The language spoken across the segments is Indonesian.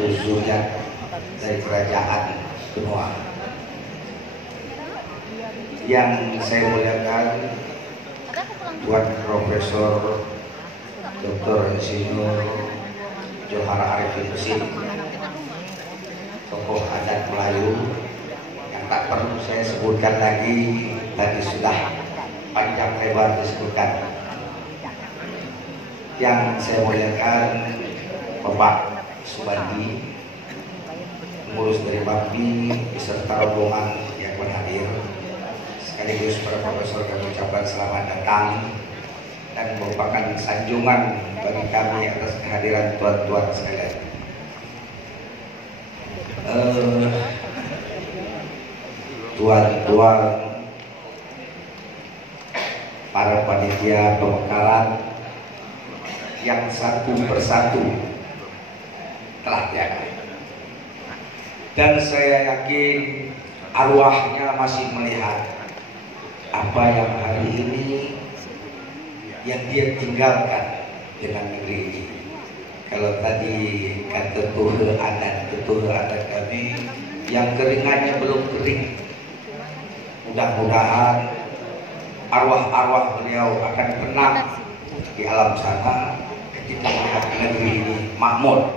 satu zuriat dari kerajaan benua. Yang saya muliakan Tuan Profesor Dr. Insinyur Johar Arifin Besi, tokoh adat Melayu yang tak perlu saya sebutkan lagi, tadi sudah panjang lebar disebutkan. Yang saya muliakan Bapak Subandi, pengurus dari Bakti beserta rombongan yang berhadir, sekaligus para profesor, kami ucapkan selamat datang dan merupakan sanjungan bagi kami atas kehadiran tuan-tuan sekalian. Tuan-tuan, para panitia pembekalan yang satu persatu telah tiada, dan saya yakin arwahnya masih melihat apa yang hari ini yang dia tinggalkan dengan negeri ini. Kalau tadi kata tutur adat kami yang keringannya belum kering, mudah-mudahan arwah-arwah beliau akan tenang di alam sana ketika melihat negeri ini makmur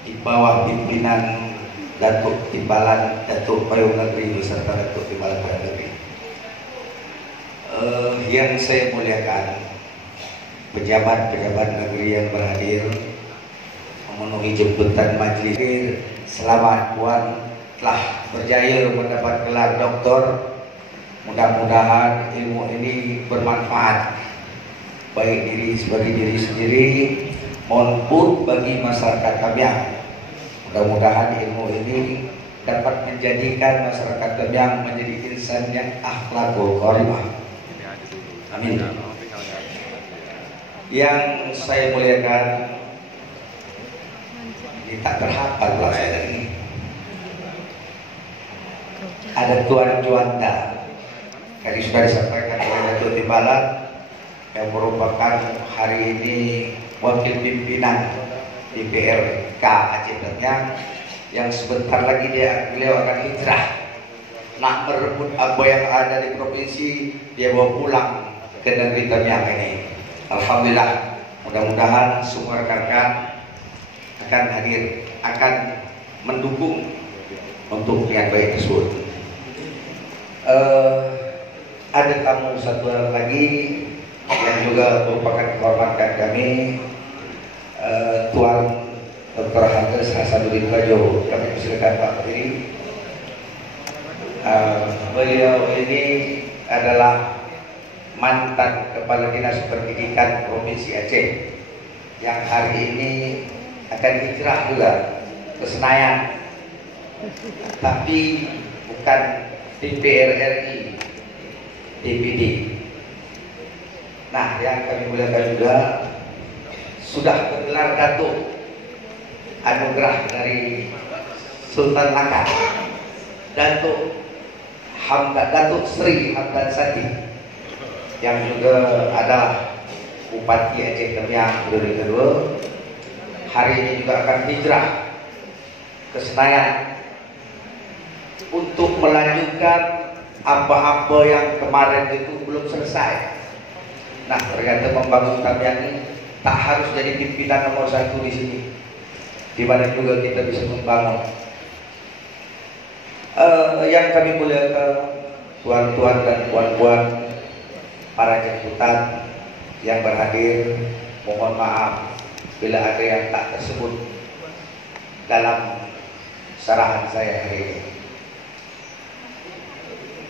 di bawah pimpinan Datuk Timbalan, Datuk Payung Negeri beserta Datuk Timbalan Payung Negeri. Yang saya muliakan, pejabat-pejabat negeri yang berhadir memenuhi jemputan majelis, selamat Puan telah berjaya mendapat gelar doktor. Mudah-mudahan ilmu ini bermanfaat baik sebagai diri sendiri maupun bagi masyarakat Tamyang. Mudah-mudahan ilmu ini dapat menjadikan masyarakat Tamyang menjadi insan yang akhlakul karimah. Amin. Yang saya muliakan, ini tak terhafal lah saya tadi. Ada Tuan Juanda, tadi sudah disampaikan oleh Datuk Timbalan, yang merupakan hari ini wakil pimpinan DPRK Aceh Tamyang, yang sebentar lagi beliau akan hijrah, nak merebut apa yang ada di provinsi, dia bawa pulang ke negeri Tamyang ini. Alhamdulillah, mudah-mudahan semua rekan-rekan akan hadir, akan mendukung untuk niat baik tersebut. Ada tamu satu orang lagi yang juga merupakan kehormatan kami, Tuan Dr. Hafiz Hasanuddin Bajo. Kami persilakan Pak berdiri. Beliau ini adalah mantan Kepala Dinas Pendidikan Provinsi Aceh yang hari ini akan hijrah juga ke Senayan, tapi bukan DPR RI, DPD. Nah, yang kami muliakan juga sudah bergelar Datuk anugerah dari Sultan Langkat, Datuk Sri Hamdan Sati, yang juga adalah Bupati Aceh Tamyang periode kedua, hari ini juga akan hijrah ke Senayan untuk melanjutkan apa-apa yang kemarin itu belum selesai. Nah, ternyata membangun Tamyang ini tak harus jadi pimpinan nomor satu di sini, di mana juga kita bisa membangun. Yang kami muliakan, tuan-tuan dan puan-puan, para jemputan yang berhadir, mohon maaf bila ada yang tak tersebut dalam sarahan saya hari ini.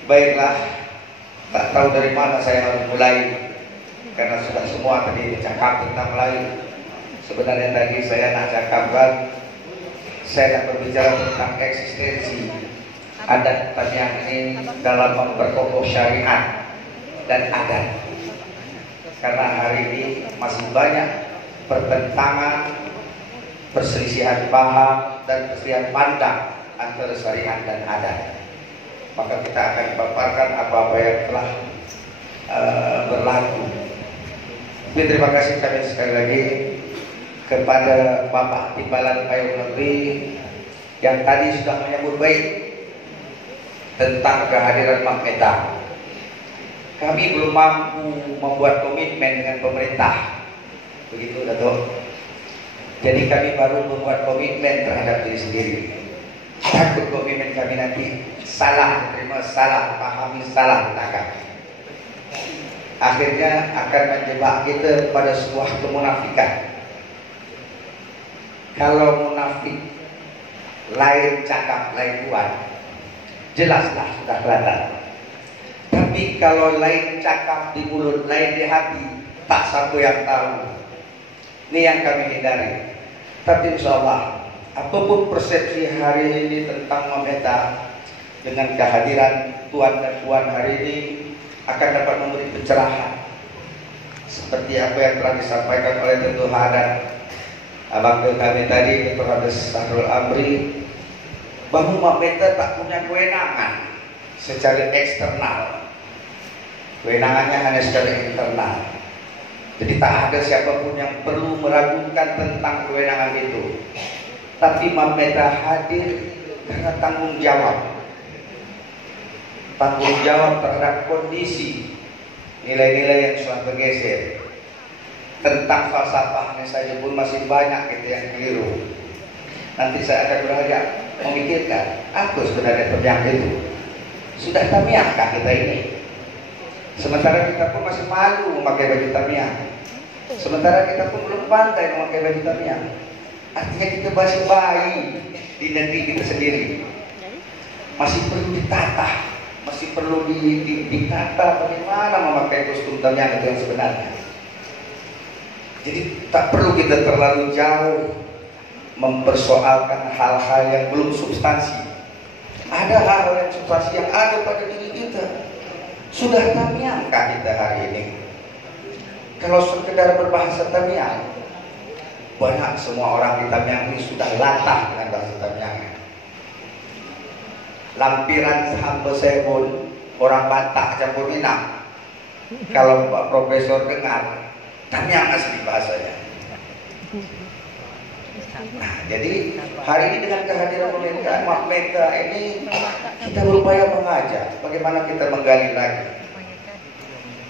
Baiklah, tak tahu dari mana saya harus mulai, karena sudah semua tadi bercakap tentang Melayu. Sebenarnya tadi saya nak cakapkan, saya nak berbicara tentang eksistensi adat Tamyang ini dalam memperkokoh syariat dan adat. Karena hari ini masih banyak pertentangan, perselisihan paham dan perselisihan pandang antara syariat dan adat. Maka kita akan paparkan apa-apa yang telah berlaku. Tapi terima kasih kami sekali lagi kepada Bapak Timbalan Payung Negeri yang tadi sudah menyambut baik tentang kehadiran Mak Meta. Kami belum mampu membuat komitmen dengan pemerintah, begitu Dato'. Jadi kami baru membuat komitmen terhadap diri sendiri. Takut komitmen kami nanti salah, terima salah, pahami salah, tangkap. Akhirnya akan menjebak kita pada sebuah kemunafikan. Kalau munafik lain cakap, lain buat, jelaslah sudah kelihatan. Tapi kalau lain cakap di mulut, lain di hati, tak satu yang tahu. Ini yang kami hindari. Tapi insya Allah, apapun persepsi hari ini tentang Mak Meta, dengan kehadiran Tuan dan Puan hari ini akan dapat memberi pencerahan. Seperti apa yang telah disampaikan oleh Tentu Hadan Abang kami tadi, Ketua Sahrul Amri, bahwa Mak Meta tak punya kewenangan secara eksternal. Kewenangannya hanya secara internal. Jadi tak ada siapapun yang perlu meragukan tentang kewenangan itu. Tapi Mak Meta hadir karena tanggung jawab. Tanggung jawab terhadap kondisi nilai-nilai yang sudah bergeser. Tentang falsafahnya saja pun masih banyak kita yang keliru. Nanti saya akan beranjak memikirkan apa sebenarnya tamiang itu. Sudah tamiangkah kita ini? Sementara kita pun masih malu memakai baju tamiang. Sementara kita pun belum pandai memakai baju tamiang. Artinya kita masih bayi di negeri kita sendiri. Masih perlu ditata, masih perlu ditata bagaimana memakai kostum tamiang itu yang sebenarnya. Jadi tak perlu kita terlalu jauh mempersoalkan hal-hal yang belum substansi. Ada hal-hal yang substansi yang ada pada diri kita. Sudah tamiangkah kita hari ini? Kalau sekedar berbahasa tamiang, banyak semua orang di tamiang ini sudah latah dengan bahasa tamiang. Lampiran hamba saya pun orang Batak campur Minang. Kalau Pak Profesor dengar, tamiang asli bahasanya. Nah, jadi hari ini dengan kehadiran Mak Meta ini kita berupaya mengajak bagaimana kita menggali lagi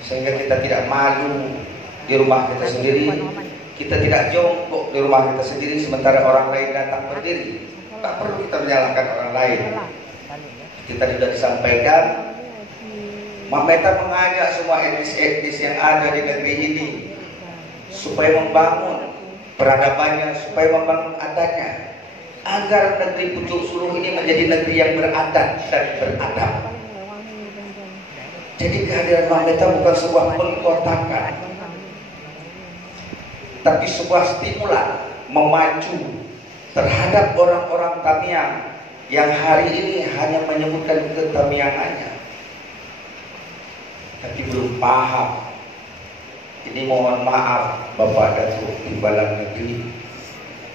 sehingga kita tidak malu di rumah kita sendiri, kita tidak jongkok di rumah kita sendiri sementara orang lain datang berdiri. Tak perlu kita menyalahkan orang lain. Kita sudah disampaikan, Mak Meta mengajak semua etnis-etnis yang ada di negeri ini supaya membangun peradabannya, supaya membangun adatnya, agar negeri Pucuk Suluh ini menjadi negeri yang beradat dan beradab. Jadi kehadiran Mak Meta bukan sebuah pengkotakan, tapi sebuah stimulan memacu terhadap orang-orang tamiang yang hari ini hanya menyebutkan ketamiangannya, tapi belum paham. Ini mohon maaf Bapak Datuk Timbalan Negeri,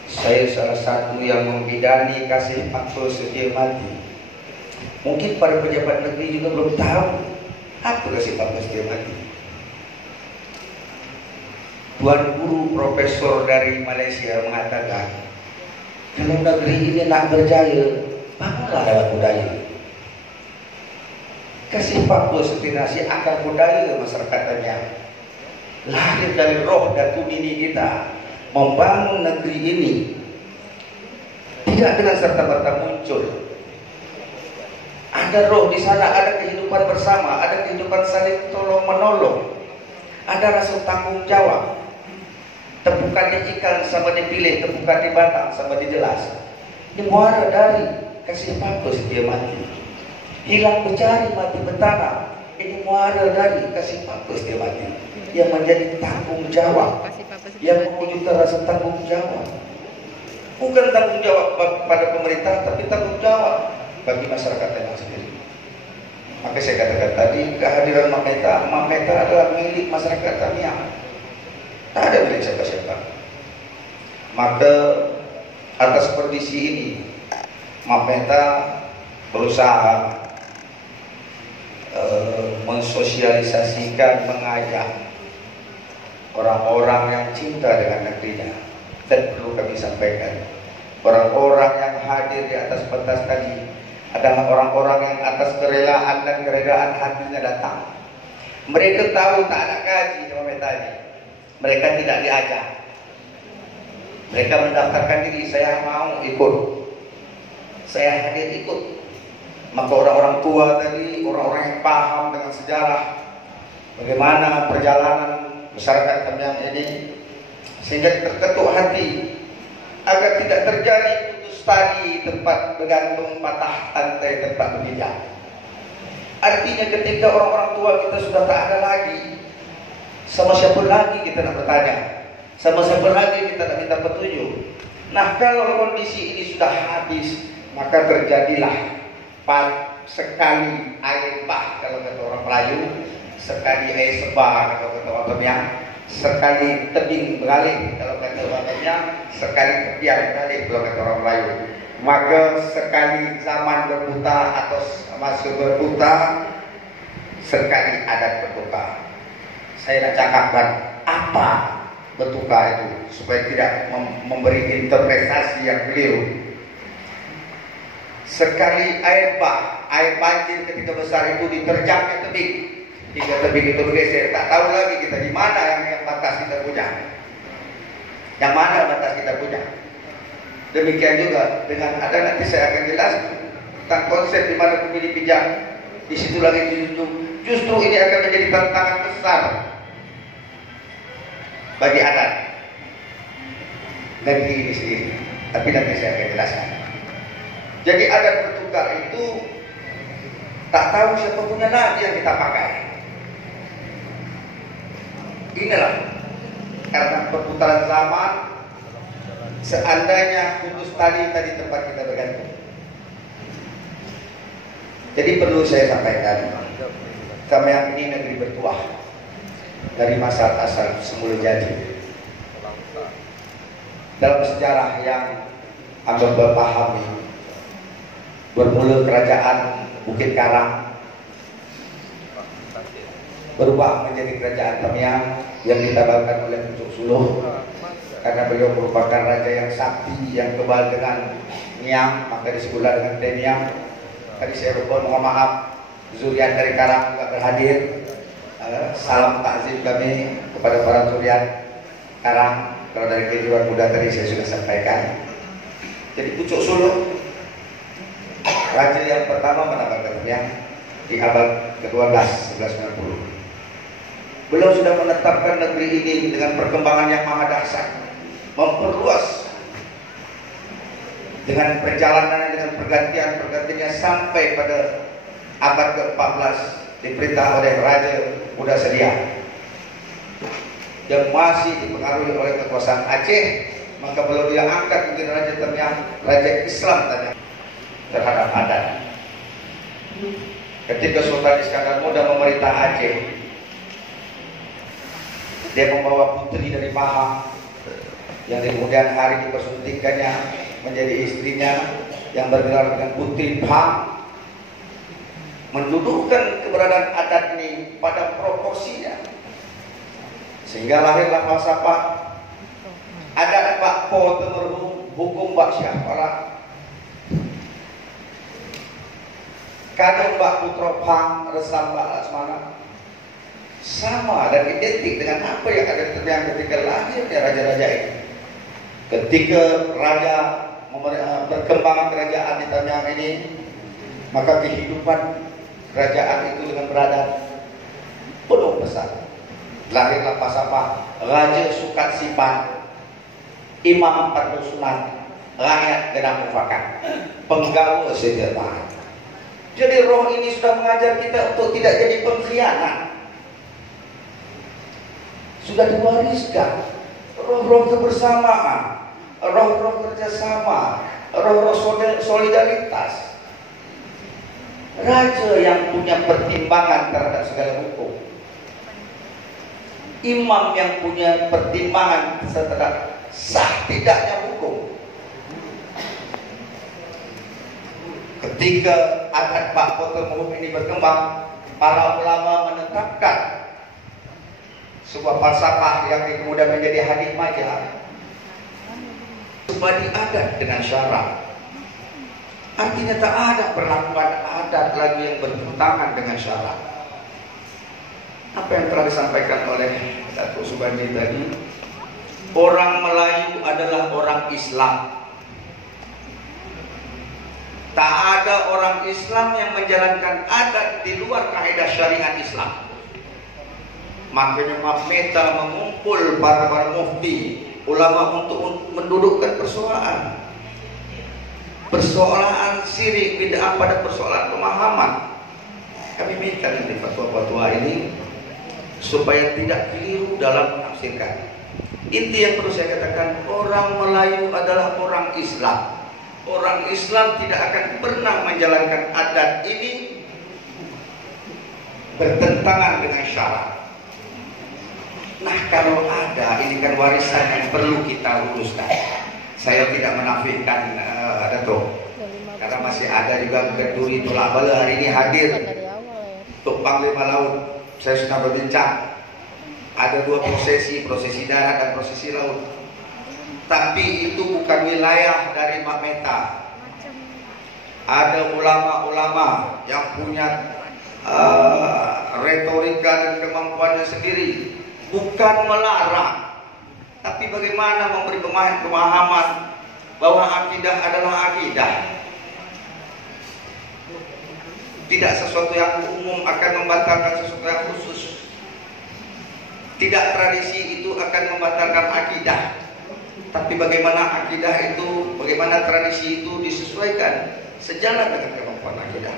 saya salah satu yang membidani Kasih Pakul Setia Mati. Mungkin para pejabat negeri juga belum tahu apa Kasih Pakul Setia Mati. Tuan Guru Profesor dari Malaysia mengatakan, kalau negeri ini nak berjaya, bangunlah lewat budaya. Kasih Pakul Setia Mati akan budaya masyarakatnya. Lahir dari roh dan tumini kita membangun negeri ini tidak dengan serta-merta muncul. Ada roh di sana, ada kehidupan bersama, ada kehidupan saling tolong menolong, ada rasa tanggung jawab. Tepukan ikan sama dipilih, tepukan di batang sama dijelas. Ini muara dari Kasih Pakul Setia Mati. Hilang mencari mati bertanam. Ini muara dari Kasih Pakul Setia Mati yang menjadi tanggung jawab, yang mewujudkan rasa tanggung jawab. Bukan tanggung jawab pada pemerintah, tapi tanggung jawab bagi masyarakat yang sendiri. Maka saya katakan tadi, kehadiran Mak Meta adalah milik masyarakat tamiang. Tak ada milik siapa-siapa. Maka atas kondisi ini, Mak Meta berusaha mensosialisasikan, mengajak orang-orang yang cinta dengan negerinya dan perlu kami sampaikan. Orang-orang yang hadir di atas pentas tadi adalah orang-orang yang atas kerelaan dan kerelaan hatinya datang. Mereka tahu tak ada gaji di tadi. Mereka tidak diajak. Mereka mendaftarkan diri, saya mau ikut, saya hadir ikut. Maka orang-orang tua tadi, orang-orang yang paham dengan sejarah bagaimana perjalanan masyarakat Tamyang ini, sehingga terketuk hati agar tidak terjadi putus tali tempat bergantung, patah rantai tempat berpijak. Artinya ketika orang-orang tua kita sudah tak ada lagi, sama siapa lagi kita nak bertanya, sama siapa lagi kita nak minta petunjuk. Nah, kalau kondisi ini sudah habis, maka terjadilah sekali air bah kalau kata orang Melayu, sekali air sebar kalau kata orang Tamyang, sekali tebing beralih kalau kata orang Tamyang, sekali tepian beralih kalau kata orang Melayu. Maka sekali zaman berputar atau masa berputar, sekali adat bertukar. Saya nak cakapkan apa bertukar itu supaya tidak memberi interpretasi yang keliru. Sekali air bah, air banjir ketika besar itu diterjangnya tebing, hingga tebing itu bergeser. Tak tahu lagi kita di mana yang batas kita punya, yang mana batas kita punya. Demikian juga dengan ada, nanti saya akan jelaskan tentang konsep di mana pemilih pijak. Di situ lagi justru ini akan menjadi tantangan besar bagi adat negeri ini sendiri. Tapi nanti saya akan jelaskan. Jadi adat bertukar itu tak tahu siapa punya nadi yang kita pakai. Inilah karena perputaran zaman, seandainya putus tali tadi tempat kita bergantung. Jadi perlu saya sampaikan, Tamyang ini negeri bertuah dari masa asal semula jadi. Dalam sejarah yang Anda pahami, bermula kerajaan Bukit Karang, berubah menjadi kerajaan Tamyang yang ditabarkan oleh Pucuk Suluh, karena beliau merupakan raja yang sakti, yang kebal dengan Niang, maka disebutlah dengan Deniang. Tadi saya lupa, mohon maaf, zuriat dari Karang juga berhadir. Salam takzim kami kepada para zuriat Karang. Kalau dari kehidupan muda tadi saya sudah sampaikan. Jadi Pucuk Suluh, raja yang pertama menambahkan Tamyang di abad ke-12, 1190. Beliau sudah menetapkan negeri ini dengan perkembangan yang maha dahsyat, memperluas dengan perjalanan, dengan pergantiannya sampai pada abad ke-14 diperintah oleh Raja Buddha Sedia yang masih dipengaruhi oleh kekuasaan Aceh. Maka beliau dia angkat menjadi Raja Tamyang, Raja Islam Tamyang terhadap adat. Ketika Sultan Iskandar Muda memerintah Aceh, dia membawa putri dari Pahang yang di kemudian hari dipersuntingkannya menjadi istrinya yang bergelar dengan Putri Pahang, mendudukkan keberadaan adat ini pada proporsinya, sehingga lahirlah falsafah adat Pak Po Temerhum, hukum Pak Syahpara, kadang Pak Putra Pang, resam Pak Laksmana, sama dan identik dengan apa yang ada terjadi ketika lahirnya raja-raja ini. Ketika raja berkembang kerajaan di Tamyang ini, maka kehidupan kerajaan itu dengan beradat penuh besar. Lahirlah falsafah Raja Sukat Sipan, Imam Empat Dusunan, rakyat genap mufakat, penggawa sejahtera. Jadi roh ini sudah mengajar kita untuk tidak jadi pengkhianat. Sudah diwariskan roh-roh kebersamaan, roh-roh kerjasama, roh-roh solidaritas. Raja yang punya pertimbangan terhadap segala hukum, imam yang punya pertimbangan terhadap sah tidaknya hukum. Ketika adat Pak Po Temerhum ini berkembang, para ulama menetapkan sebuah falsafah yang kemudian menjadi hadis maja, isbadi adat dengan syarak. Artinya tak ada perlakuan adat lagi yang bertentangan dengan syarak. Apa yang telah disampaikan oleh Datuk Subandi tadi, orang Melayu adalah orang Islam. Tak ada orang Islam yang menjalankan adat di luar kaidah syariat Islam. Makanya Mapmeta mengumpul para mufti, ulama untuk mendudukkan persoalan syirik bid'ah pada persoalan pemahaman. Kami minta nanti fatwa-fatwa ini supaya tidak keliru dalam menafsirkan. Inti yang perlu saya katakan, orang Melayu adalah orang Islam. Orang Islam tidak akan pernah menjalankan adat ini bertentangan dengan syarak. Nah, kalau ada, ini kan warisan yang perlu kita luruskan. Saya tidak menafikan Datuk, karena masih ada juga Benduri Tolak Bala hari ini hadir untuk Panglima Laut. Saya sudah berbincang, ada dua prosesi darat dan prosesi laut. Tapi itu bukan wilayah dari Mapmeta. Ada ulama-ulama yang punya retorika dan kemampuannya sendiri, bukan melarang, tapi bagaimana memberi pemahaman bahwa akidah adalah akidah. Tidak sesuatu yang umum akan membatalkan sesuatu yang khusus. Tidak tradisi itu akan membatalkan akidah. Tapi bagaimana akidah itu, bagaimana tradisi itu disesuaikan sejalan dengan kemampuan akidah.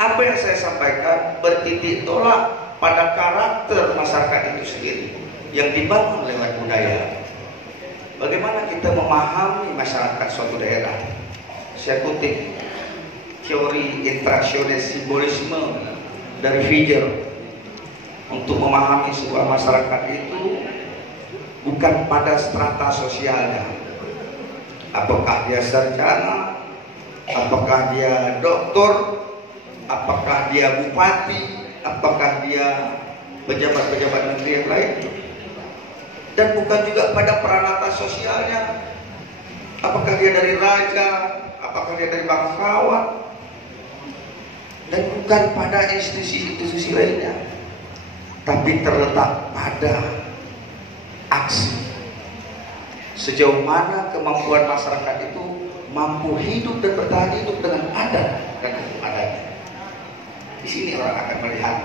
Apa yang saya sampaikan bertitik tolak pada karakter masyarakat itu sendiri yang dibangun lewat budaya. Bagaimana kita memahami masyarakat suatu daerah. Saya kutip teori interaksionis simbolisme dari Figer. Untuk memahami sebuah masyarakat itu bukan pada strata sosialnya. Apakah dia sarjana, apakah dia doktor, apakah dia bupati, apakah dia pejabat-pejabat negeri yang lain, dan bukan juga pada peranata sosialnya. Apakah dia dari raja, apakah dia dari bangsawan, dan bukan pada institusi-institusi lainnya, tapi terletak pada aksi. Sejauh mana kemampuan masyarakat itu mampu hidup dan bertahan hidup dengan adat dan hukum adatnya. Di sini orang akan melihat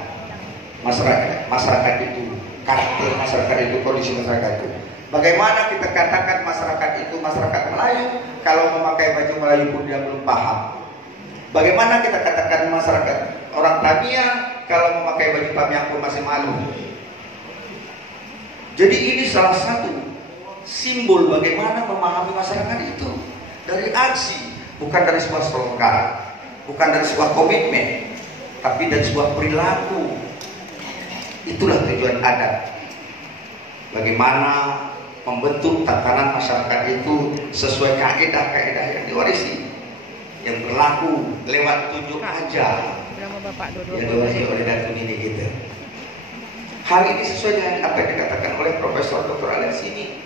masyarakat itu, karakter masyarakat itu, kondisi masyarakat itu. Bagaimana kita katakan masyarakat itu masyarakat Melayu kalau memakai baju Melayu pun dia belum paham? Bagaimana kita katakan masyarakat orang Tamiang kalau memakai baju Tamiang pun masih malu? Jadi ini salah satu simbol bagaimana memahami masyarakat itu dari aksi, bukan dari sebuah slogan, bukan dari sebuah komitmen, tapi dari sebuah perilaku. Itulah tujuan adat. Bagaimana membentuk tatanan masyarakat itu sesuai kaidah-kaidah yang diwarisi, yang berlaku lewat tunjuk aja yang diwarisi oleh Datuk ini gitu. Hal ini sesuai dengan apa yang dikatakan oleh Profesor Dr. Alex ini.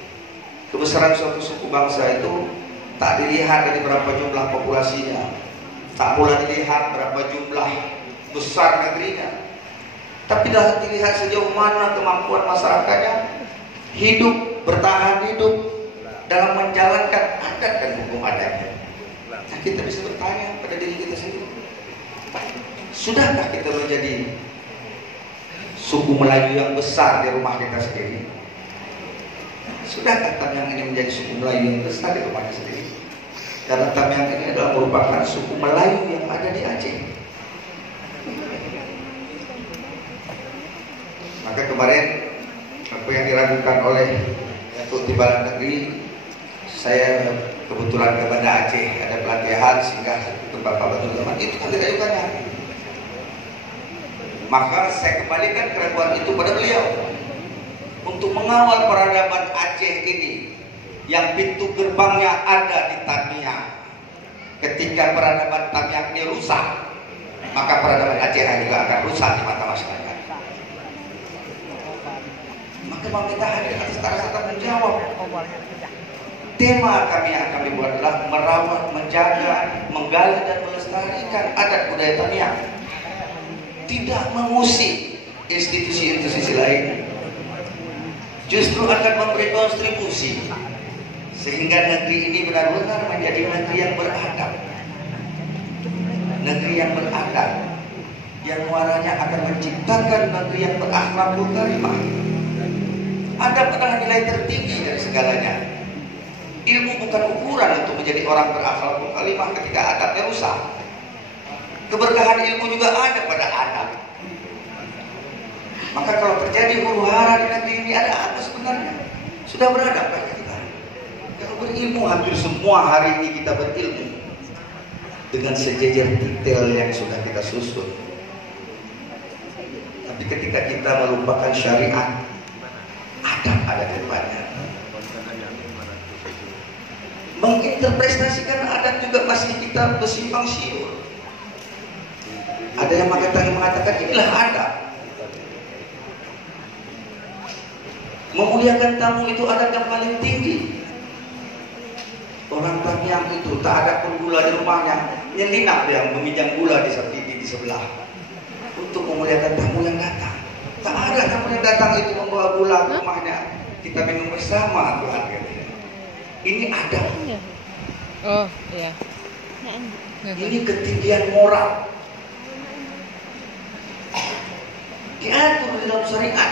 Kebesaran suatu suku bangsa itu tak dilihat dari berapa jumlah populasinya, tak pula dilihat berapa jumlah besar negerinya, tapi dapat dilihat sejauh mana kemampuan masyarakatnya hidup, bertahan hidup dalam menjalankan adat dan hukum adatnya. Nah, kita bisa bertanya pada diri kita sendiri, sudahkah kita menjadi suku Melayu yang besar di rumah kita sendiri? Sudahkah Tamiang ini menjadi suku Melayu yang besar di rumahnya sendiri? Karena Tamiang ini adalah merupakan suku Melayu yang ada di Aceh. Maka kemarin apa yang diragukan oleh Datuk Timbalan Negeri, saya kebetulan ke Banda Aceh, ada pelatihan sehingga tempat Pak Batul Zaman itu kan diragukannya. Maka saya kembalikan keraguan itu pada beliau untuk mengawal peradaban Aceh ini yang pintu gerbangnya ada di Tamiang. Ketika peradaban Tamiang ini rusak, maka peradaban Aceh juga akan rusak di mata masyarakat. Maka Meta hadir atas rasa tanggung jawab. Tema kami yang kami buat adalah merawat, menjaga, menggali dan melestarikan adat budaya Tamiang. Tidak mengusik institusi-institusi lain, justru akan memberi kontribusi sehingga negeri ini benar-benar menjadi negeri yang beradab, negeri yang beradab, yang muaranya akan menciptakan negeri yang berakhlakul karimah. Adab adalah nilai tertinggi dari segalanya. Ilmu bukan ukuran untuk menjadi orang berakhlakul karimah ketika adabnya rusak. Keberkahan ilmu juga ada pada adab. Maka kalau terjadi huru-hara di negeri ini, ada apa sebenarnya? Sudah beradab banyak kita. Kalau berilmu, hampir semua hari ini kita berilmu dengan sejajar detail yang sudah kita susun. Tapi ketika kita melupakan syariat, adab ada di depannya. Menginterpretasikan adab juga masih kita bersimpang siur. Ada yang mengatakan inilah adab. Memuliakan tamu itu adab yang paling tinggi. Orang Tamiang itu tak ada pun gula di rumahnya, nyelinap dia meminjam gula di sebelah untuk memuliakan tamu yang datang. Tak ada tamu yang datang itu membawa gula ke rumahnya, kita minum bersama Tuhan. Ini adab. Oh iya. Ini ketinggian moral. Diatur di dalam syariat.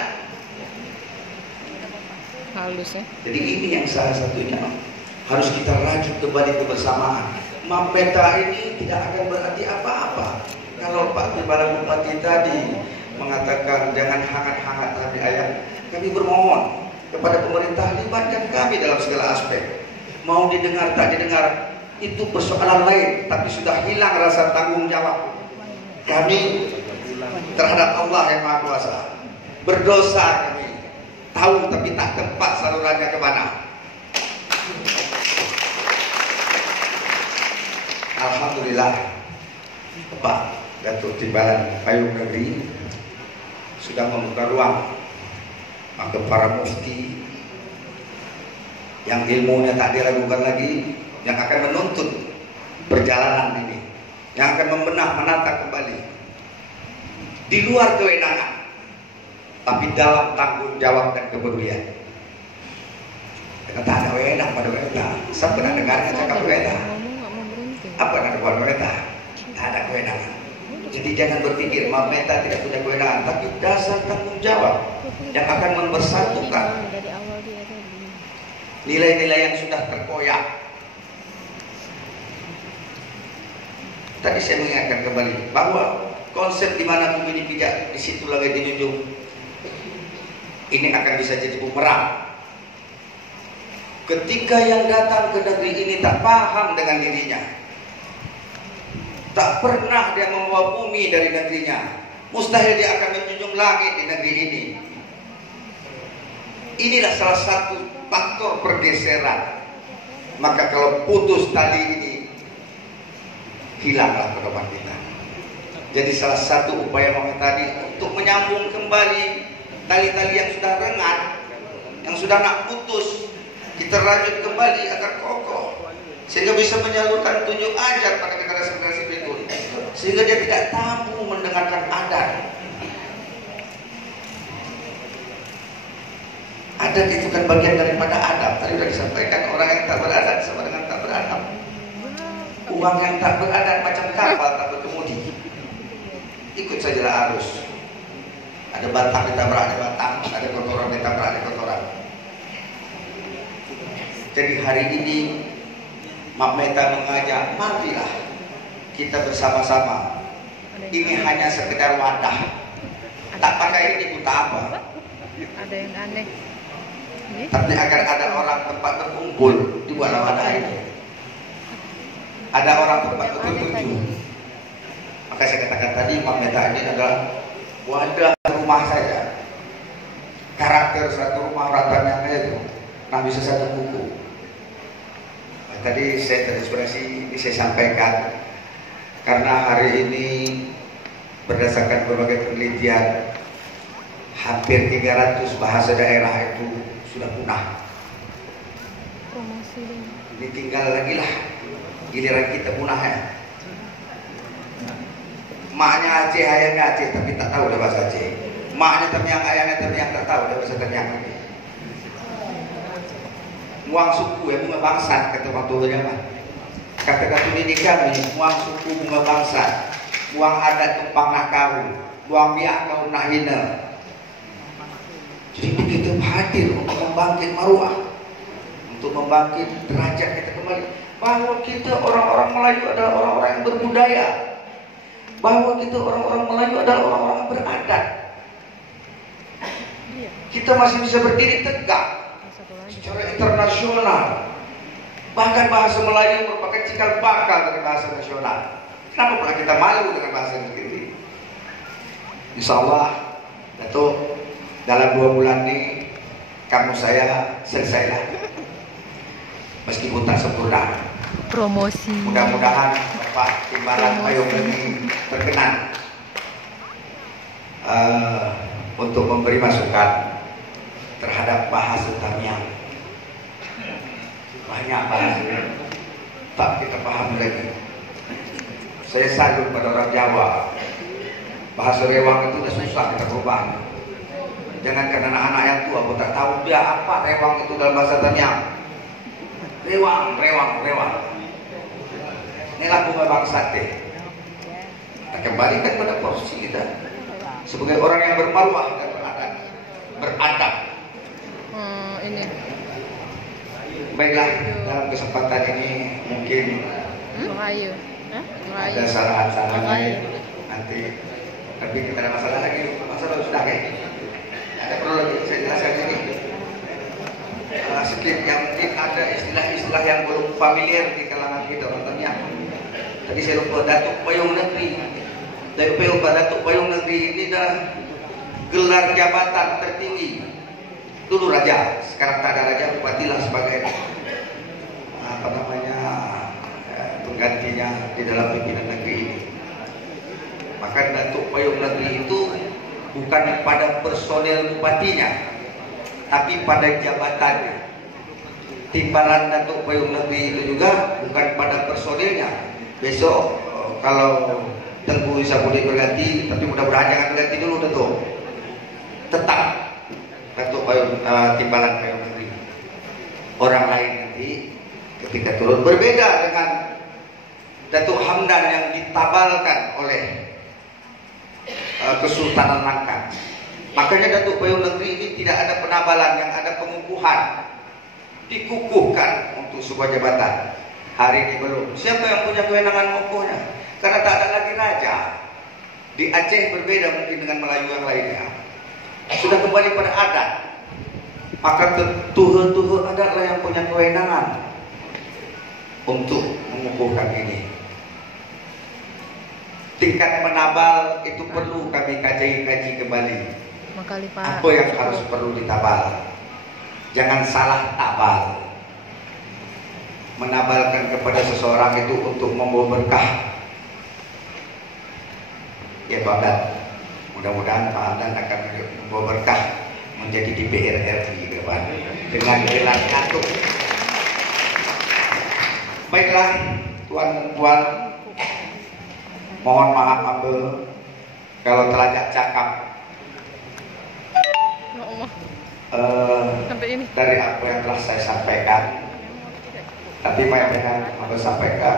Halus ya. Jadi ini yang salah satunya harus kita rajut kembali kebersamaan. Mapeta ini tidak akan berarti apa-apa kalau Pak Kepala Bupati tadi mengatakan jangan hangat-hangat tapi ayat. Kami bermohon kepada pemerintah, libatkan kami dalam segala aspek. Mau didengar tak didengar itu persoalan lain, tapi sudah hilang rasa tanggung jawab kami terhadap Allah yang Maha Kuasa. Berdosa kami, tahu tapi tak tempat salurannya kemana. Alhamdulillah Pak Datuk Timbalan Payung Negeri sudah membuka ruang. Maka para mufti yang ilmunya tak diragukan lagi, yang akan menuntut perjalanan ini, yang akan membenah menata kembali di luar kewenangan, tapi dalam tanggung jawab dan kepedulian. Tak ada wewenang pada wanita. Saya pernah dengarnya cakap wewenang. Apa yang ada pada wanita? Tak ada kewenangan. Jadi jangan berpikir Mapeta tidak punya kewenangan, tapi dasar tanggung jawab yang akan mempersatukan nilai-nilai yang sudah terkoyak. Tadi saya mengingatkan kembali bahwa konsep di mana bumi dipijak, di situ lagi dijunjung. Ini akan bisa jadi bumerang. Ketika yang datang ke negeri ini tak paham dengan dirinya, tak pernah dia membawa bumi dari negerinya, mustahil dia akan menjunjung langit di negeri ini. Inilah salah satu faktor pergeseran. Maka kalau putus tali ini, hilanglah pedoman kita. Jadi salah satu upaya Mama tadi untuk menyambung kembali tali-tali yang sudah rengat, yang sudah nak putus, kita rajut kembali agar kokoh, sehingga bisa menyalurkan tunjuk ajar pada generasi-generasi berikut, sehingga dia tidak tabu mendengarkan adat. Adat itu kan bagian daripada adab. Tadi sudah disampaikan, orang yang tak beradab sama dengan tak beradab. Uang yang tak beradab macam kapal tak berkemudi, ikut sajalah arus. Ada batang ditabrak ada batang, ada kotoran ditabrak ada kotoran. Jadi hari ini Mapeta mengajak, marilah kita bersama-sama. Ini hanya sekedar wadah. Tak pakai ini pun tak apa. Ada yang aneh. Tapi agar ada orang tempat berkumpul di buat wadah ini. Ada orang tempat bertuju. Maka saya katakan tadi, Mapeta ini adalah wadah rumah saja. Karakter satu rumah ratanya itu, nah bisa satu buku. Tadi saya terinspirasi, ini saya sampaikan karena hari ini berdasarkan berbagai penelitian hampir 300 bahasa daerah itu sudah punah. Promosi dong. Ini tinggal lagi lah giliran kita punah ya. Maknya Aceh, ayahnya Aceh, tapi tak tahu dah bahasa Aceh. Maknya Tamiang, ayahnya Tamiang, tak tahu dah bahasa Tamiang. Muang suku ya, bunga bangsa, kata orang tua mah. Kata-kata ini kami, muang suku bunga bangsa, muang adat tumpang nak kau, muang biak kau nak hina. Jadi kita hadir untuk membangkit maruah, untuk membangkit derajat kita kembali. Bahwa kita orang-orang Melayu adalah orang-orang yang berbudaya, bahwa kita orang-orang Melayu adalah orang-orang yang beradat. Kita masih bisa berdiri tegak secara internasional. Bahkan bahasa Melayu merupakan cikal bakal dari bahasa nasional. Kenapa pula kita malu dengan bahasa sendiri? Insya Allah, Datuk, dalam 2 bulan ini kamu saya selesailah. Meskipun tak sempurna. Promosi. Mudah-mudahan Bapak Timbalan Payung ini berkenan untuk memberi masukan terhadap bahasa Tamiang. Banyak bahasa tak kita paham lagi. Saya salut pada orang Jawa. Bahasa Rewang itu sudah susah kita berubah. Jangan karena anak-anak yang tua pun tak tahu dia apa Rewang itu dalam bahasa Tamiang. Rewang. Inilah bunga bangsa teh. Kita kembalikan pada porsi kita sebagai orang yang bermaruah dan beradab. Ini. Baiklah, dalam kesempatan ini mungkin Melayu. ada saran-saran lain nanti. Tapi kita ada masalah lagi. Masalah sudah kayak. Ada perlu lagi saya jelaskan ini. Sedikit yang mungkin ada istilah-istilah yang belum familiar di kalangan kita orang Tamiang. Tadi saya lupa Datuk Payung Negeri. Datuk Payung Negeri ini dah gelar jabatan tertinggi. Dulu raja, sekarang tak ada raja, bupatilah sebagai penggantinya di dalam pimpinan negeri ini. Maka Datuk Payung Negeri itu bukan pada personel bupatinya, tapi pada jabatannya. Timbalan Datuk Payung Negeri itu juga bukan pada personelnya. Besok kalau Tengku Isapuddin berganti, tapi mudah-mudahan jangan berganti dulu Datuk. Tetap Datuk Timbalan Payung Negeri. Orang lain nanti ketika turun berbeda dengan Datuk Hamdan yang ditabalkan oleh Kesultanan Langkat. Makanya Datuk Payung Negeri ini tidak ada penabalan, yang ada pengukuhan, dikukuhkan untuk sebuah jabatan. Hari ini belum. Siapa yang punya kewenangan mengukuhnya? Karena tak ada lagi raja. Di Aceh berbeda mungkin dengan Melayu yang lainnya. Sudah kembali pada adat. Maka tuhe-tuhe adatlah yang punya kewenangan untuk mengukuhkan ini. Tingkat menabal itu perlu kami kaji kembali. Apa yang harus perlu ditabal? Jangan salah tabal. Menabalkan kepada seseorang itu untuk membawa berkah. Ya Pak Hamdan, mudah-mudahan Pak Hamdan akan membawa berkah menjadi DPR RI ke depan dengan gelar Datuk. Baiklah, tuan dan puan, mohon maaf hamba kalau terlajak cakap dari apa yang telah saya sampaikan. Tapi banyak yang hamba sampaikan